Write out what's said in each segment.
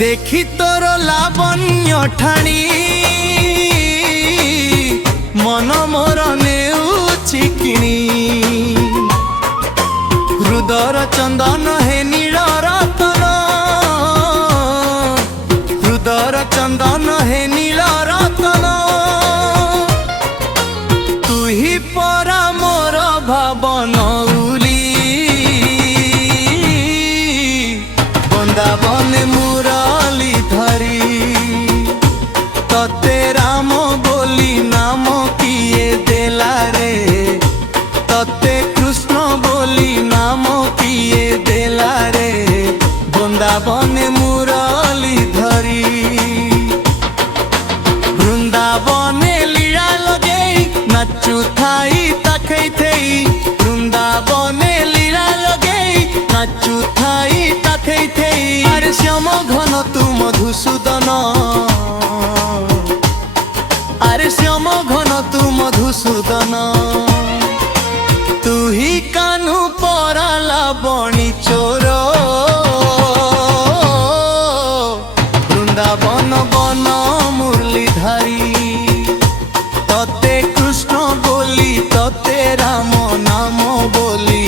देखी तोर लावण्य ठाणी मन मोर नेउछि किणी हृदयर चंदन हे नील रतन हृदयर चंदन हे नील रतन तू ही परा मोर भावन बृंदावन मुरली धरी तते राम बोली नाम किए देला रे तते कृष्ण बोली नाम किए देला रे बृंदावन मुरली धरी वृंदावन लीला लगे नाचु थाई ताकै थई वृंदावन लीला लगे नाचु थाई ताकै थई अरे श्याम घन तू मधुसूदन अरे श्याम घन तू मधुसूदन तू ही कान्हू पराला बणी चोर वृंदावन वन मुरलीधारी तते कृष्ण बोली तते राम नाम बोली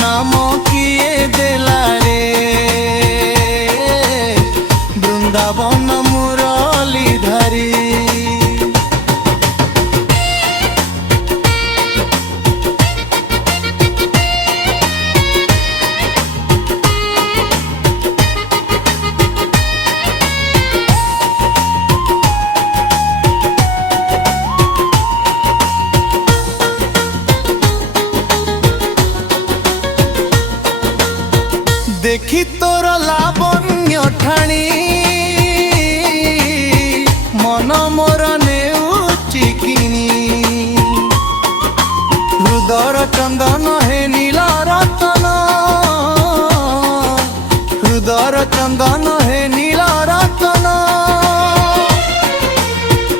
नाम किए देला रे वृंदावन मुरलीधारी देखी तोर लावण्य ठाणी मन मोर नेउछि किणी हृदयर चंदन हे नील रतन हृदयर चंदन हे नील रतन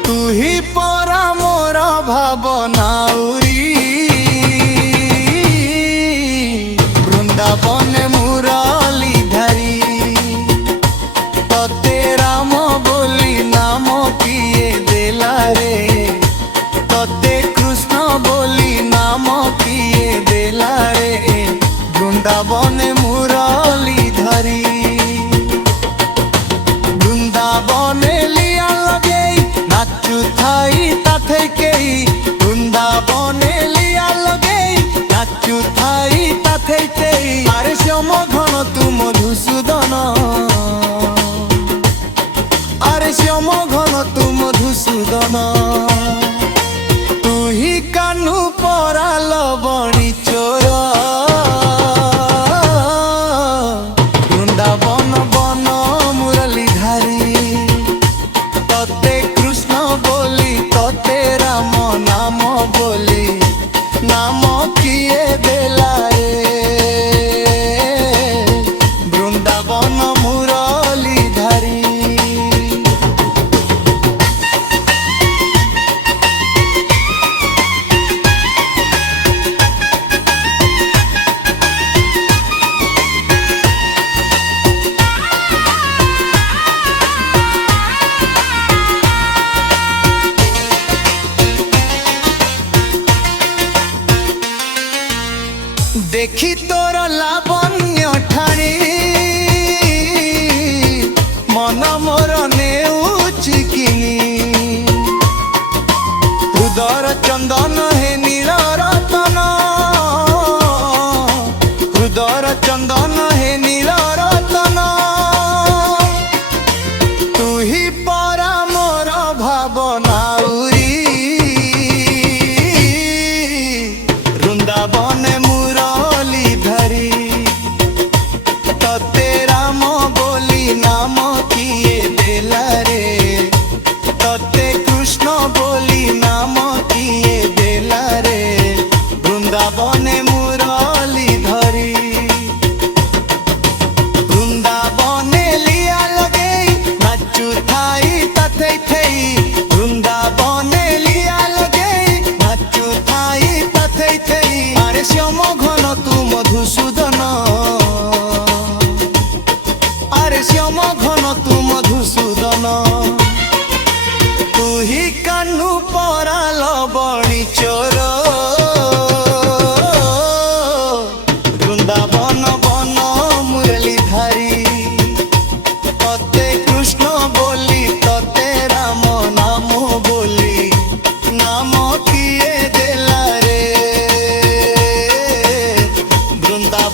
तू ही परा मोर भावना वृंदावन मुरली धरी तते राम बोली नाम किए देला रे तते कृष्ण बोली नाम किए देला रे वृंदावन मुरली धरी वृंदावन लिया लगे नाचु थाई ताथे केई वृंदावन लिया लगे नाचु थाई ताथे केई अरे श्याम घन तू मधुसूदन अरे श्याम घन तू मधुसूदन तू ही कान्हू पराल बणी चोर वृंदावन वन मुरलीधारी तते कृष्ण बोली तते राम नाम बोली नाम किए देला रे वृंदावन मुरलीधारी देखी तोर लावण्य ठाणी मन मोर नेउछि किणी हृदयर चंदन हे नील रतन हृदयर चंदन हे नील रतन तू ही परा मोर भावना वृंदावन मुरली धरी तते राम बोली नाम किए देला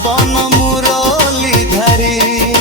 বন মুরলী ধারী